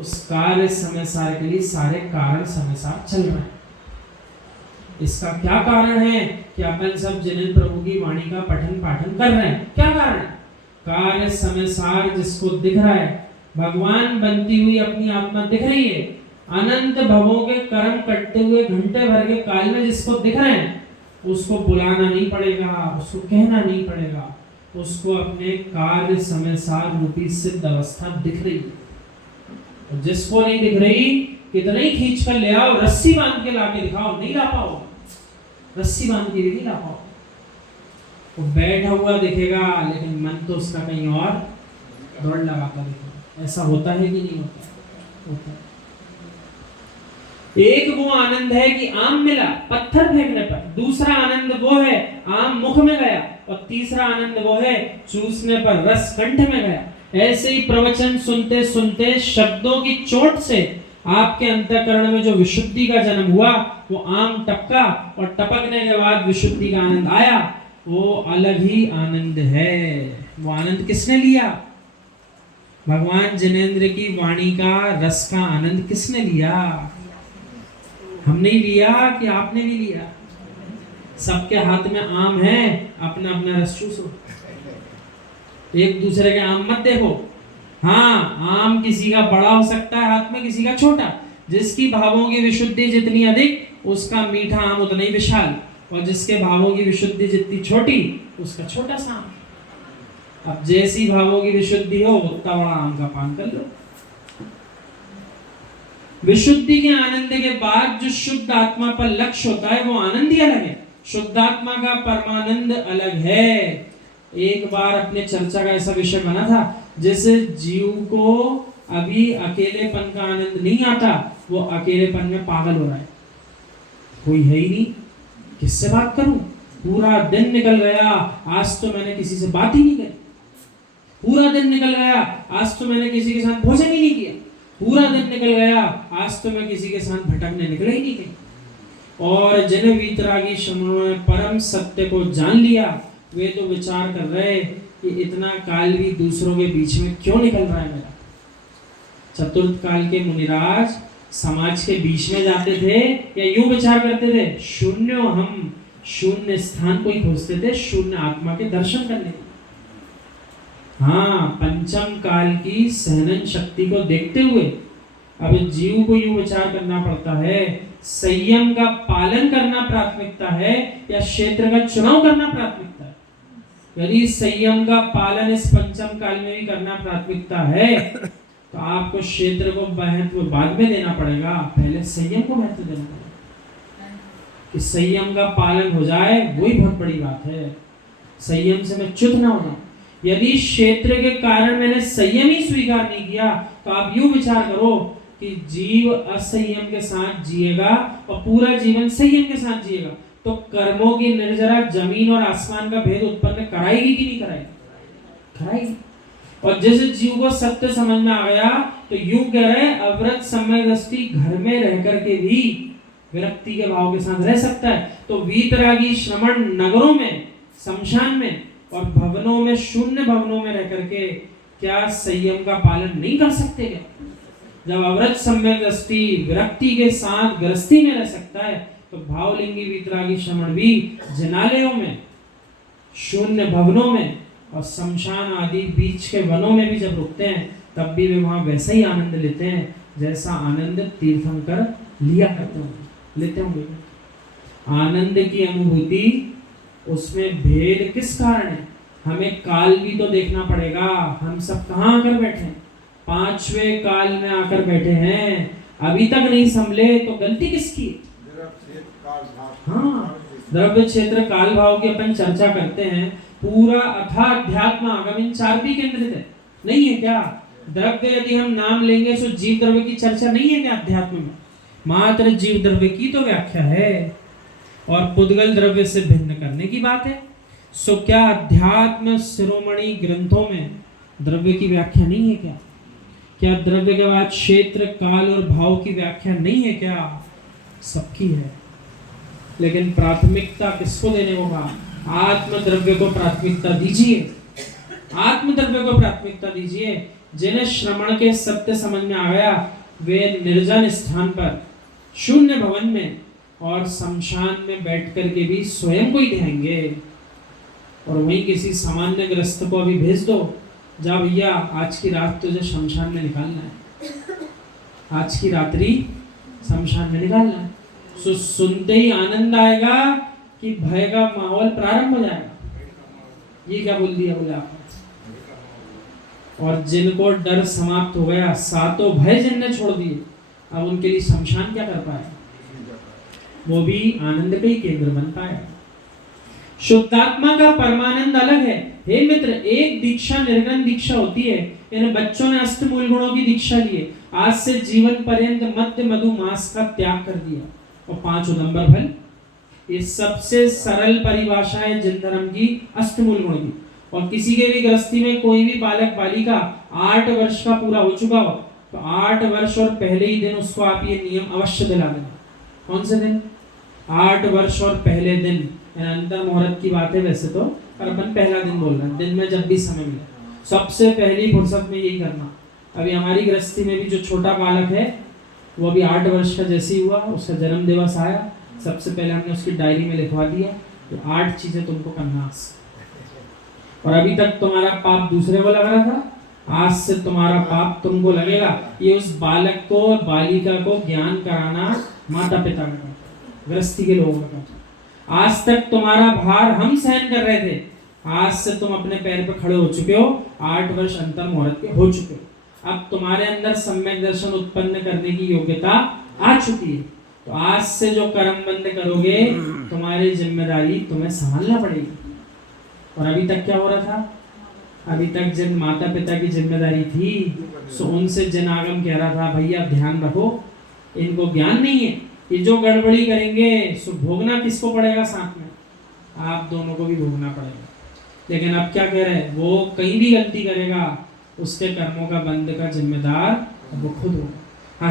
उस कार्य समय सार के लिए सारे कारण समय सार चल रहे हैं। इसका क्या कारण है कि अपन सब जिनेंद्र प्रभु की वाणी का पठन पाठन कर रहे हैं? क्या कारण है? कार्य समय सार जिसको दिख रहा है, भगवान बनती हुई अपनी आत्मा दिख रही है, अनंत भवों के कर्म कटते हुए घंटे भर के काल में जिसको दिख रहे हैं, उसको बुलाना नहीं पड़ेगा, उसको कहना नहीं पड़ेगा, उसको अपने कार्य समय सार रूपी सिद्ध अवस्था दिख रही है। जिसको नहीं दिख रही, कितना ही खींच कर ले आओ, रस्सी बांध के लाके दिखाओ, नहीं ला पाओ, रस्सी बांध के भी नहीं ला पाओ। वो बैठा हुआ दिखेगा लेकिन मन तो उसका कहीं और दौड़ लगाता दिखेगा। ऐसा होता है कि नहीं होता? होता है। एक वो आनंद है कि आम मिला पत्थर फेंकने पर, दूसरा आनंद वो है आम मुख में गया, और तीसरा आनंद वो है चूसने पर रस कंठ में गया। ऐसे ही प्रवचन सुनते सुनते शब्दों की चोट से आपके अंतःकरण में जो विशुद्धि का जन्म हुआ, वो आम टपका और टपकने के बाद विशुद्धि का आनंद आया, वो अलग ही आनंद है। वो आनंद किसने लिया? भगवान जिनेंद्र की वाणी का रस का आनंद किसने लिया? हमने लिया कि आपने भी लिया? सबके हाथ में आम है, अपना अपना रस चूसो, एक दूसरे के आम मत देखो। हाँ, आम किसी का बड़ा हो सकता है हाथ में, किसी का छोटा। जिसकी भावों की विशुद्धि जितनी अधिक, उसका मीठा आम उतना ही विशाल, और जिसके भावों की विशुद्धि जितनी छोटी, उसका छोटा सा आम। अब जैसी भावों की विशुद्धि हो, उतना बड़ा आम का पान कर लो। विशुद्धि के आनंद के बाद जो शुद्ध आत्मा पर लक्ष्य होता है, वो आनंद ही अलग है। शुद्ध आत्मा का परमानंद अलग है। एक बार अपने चर्चा का ऐसा विषय बना था, जैसे जीव को अभी अकेलेपन का आनंद नहीं आता, वो अकेलेपन में पागल हो रहा है, कोई है ही नहीं, किससे बात करूं, पूरा दिन निकल गया, आज तो मैंने किसी से बात ही नहीं की, पूरा दिन निकल गया, आज तो मैंने किसी के साथ भोजन ही नहीं किया, पूरा दिन निकल गया, आज तो मैं किसी के साथ भटकने निकले ही नहीं कहीं। और जिन वीतरागी श्रमणों ने परम सत्य को जान लिया, वे तो विचार कर रहे कि इतना काल भी दूसरों के बीच में क्यों निकल रहा है मेरा। चतुर्थ काल के मुनिराज समाज के बीच में जाते थे या यूं विचार करते थे, शून्य हम शून्य स्थान को ही खोजते थे, शून्य आत्मा के दर्शन करने। हाँ, पंचम काल की सहनन शक्ति को देखते हुए अब जीव को यूं विचार करना पड़ता है, संयम का पालन करना प्राथमिकता है या क्षेत्र का चुनाव करना प्राथमिकता है। यदि संयम का पालन इस पंचम काल में भी करना प्राथमिकता है, तो आपको क्षेत्र को महत्व बाद में देना पड़ेगा, पहले संयम को महत्व देना पड़ेगा। कि संयम का पालन हो जाए, वही बहुत बड़ी बात है। संयम से मैं च्युत ना होना। यदि क्षेत्र के कारण मैंने संयम ही स्वीकार नहीं किया, तो आप यूं विचार करो कि जीव असंयम के साथ जिएगा और पूरा जीवन संयम के साथ जिएगा, तो कर्मों की निर्जरा जमीन और आसमान का भेद उत्पन्न कराएगी कि नहीं कराएगी? कराएगी। और जैसे जीव को सत्य समझ में आ गया, तो यूं कह रहे हैं, अव्रत समय दृष्टि घर में रह करके भी विरक्ति के भाव के साथ रह सकता है। तो वीतरागी श्रमण नगरों में, शमशान में और भवनों में, शून्य भवनों में रह करके क्या संयम का पालन नहीं कर सकते क्या? जब अव्रत समय दृष्टि विरक्ति के साथ गृहस्थी में रह सकता है, तो भावलिंगी वीतरागी श्रमण भी जनालयों में, शून्य भवनों में और शमशान आदि बीच के वनों में भी जब रुकते हैं, तब भी वे वहां वैसा ही आनंद लेते हैं जैसा आनंद तीर्थंकर लिया करते होंगे, लेते होंगे। आनंद की अनुभूति, उसमें भेद किस कारण है? हमें काल भी तो देखना पड़ेगा। हम सब कहाँ आकर बैठे हैं? पांचवें काल में आकर बैठे हैं, अभी तक नहीं संभले, तो गलती किसकी? हाँ, द्रव्य क्षेत्र काल भाव की अपन चर्चा करते हैं, पूरा अथा अध्यात्म आगम इन चार भी केंद्रित है, नहीं है क्या? द्रव्य यदि हम नाम लेंगे तो जीव द्रव्य की चर्चा नहीं है क्या अध्यात्म में? मात्र जीव द्रव्य की तो व्याख्या है और पुद्गल द्रव्य से भिन्न करने की बात है। सो क्या अध्यात्म शिरोमणि ग्रंथों में द्रव्य की व्याख्या नहीं है क्या? क्या द्रव्य के बाद क्षेत्र काल और भाव की व्याख्या नहीं है क्या? सबकी है, लेकिन प्राथमिकता किसको देने को कहा? आत्म द्रव्य को प्राथमिकता दीजिए, आत्म द्रव्य को प्राथमिकता दीजिए। जिन्हें श्रवण के सत्य समझ में आ गया वे निर्जन स्थान पर, शून्य भवन में और शमशान में बैठ कर के भी स्वयं को ही ध्याएंगे। और वहीं किसी सामान्य ग्रस्त को अभी भेज दो, जा भैया आज की रात तुझे शमशान में निकालना है, आज की रात्रि शमशान में निकालना है। सुनते ही आनंद आएगा कि भय का माहौल प्रारंभ हो जाएगा। ये क्या बोल दिया, बोले आपने। और जिनको डर समाप्त हो गया, सातों भय जिनने छोड़ दिए, अब उनके लिए शमशान क्या कर पाए, वो भी आनंद के ही केंद्र बन पाए। शुद्धात्मा का परमानंद अलग है। हे मित्र, एक दीक्षा निर्गुण दीक्षा होती है, यानी बच्चों ने अष्टमूल गुणों की दीक्षा ली है, आज से जीवन पर्यंत मध्य मधु मास का त्याग कर दिया और 5 उदंबर फल। ये सबसे सरल परिभाषा है जिन धर्म की, अष्टमूल गुण की। और किसी के भी गृहस्थी में कोई भी बालक बालिका 8 वर्ष का पूरा हो चुका हो तो 8 वर्ष और पहले ही दिन उसको आप ये नियम अवश्य दिला देना। कौन से दिन? 8 वर्ष और पहले दिन। अंतर मुहूर्त की बात है वैसे तो, पर अपन पहला दिन बोल रहे हैं, दिन में जब भी समय मिले सबसे पहली फुर्सत में यही करना। अभी हमारी गृहस्थी में भी जो छोटा बालक है वो अभी 8 वर्ष का जैसे ही हुआ, उसका जन्म दिवस आया, सबसे पहले हमने उसकी डायरी में लिखवा दिया तो 8 चीजें तुमको करना। और अभी तक तुम्हारा पाप दूसरे को लग रहा था, आज से तुम्हारा पाप तुमको लगेगा। ये उस बालक को, बालिका को ज्ञान कराना माता पिता का, गृहस्थी के लोगों का। आज तक तुम्हारा भार हम सहन कर रहे थे, आज से तुम अपने पैर पर खड़े हो चुके हो, 8 वर्ष अंतर मुहूर्त के हो चुके हो। अब तुम्हारे अंदर सम्यक दर्शन उत्पन्न करने की योग्यता आ चुकी है। तो आज से जो कर्म बंद करोगे, तुम्हारी जिम्मेदारी तुम्हें संभालना पड़ेगी। और अभी तक क्या हो रहा था? अभी तक जिन माता पिता की जिम्मेदारी थी, सो उनसे जिन आगम कह रहा था भैया ध्यान रखो, इनको ज्ञान नहीं है, ये जो गड़बड़ी करेंगे सो भोगना किसको पड़ेगा? साथ में आप दोनों को भी भोगना पड़ेगा। लेकिन अब क्या कह रहे हैं, वो कहीं भी गलती करेगा उसके कर्मों का बंद का जिम्मेदार वो खुद होगा। हाँ,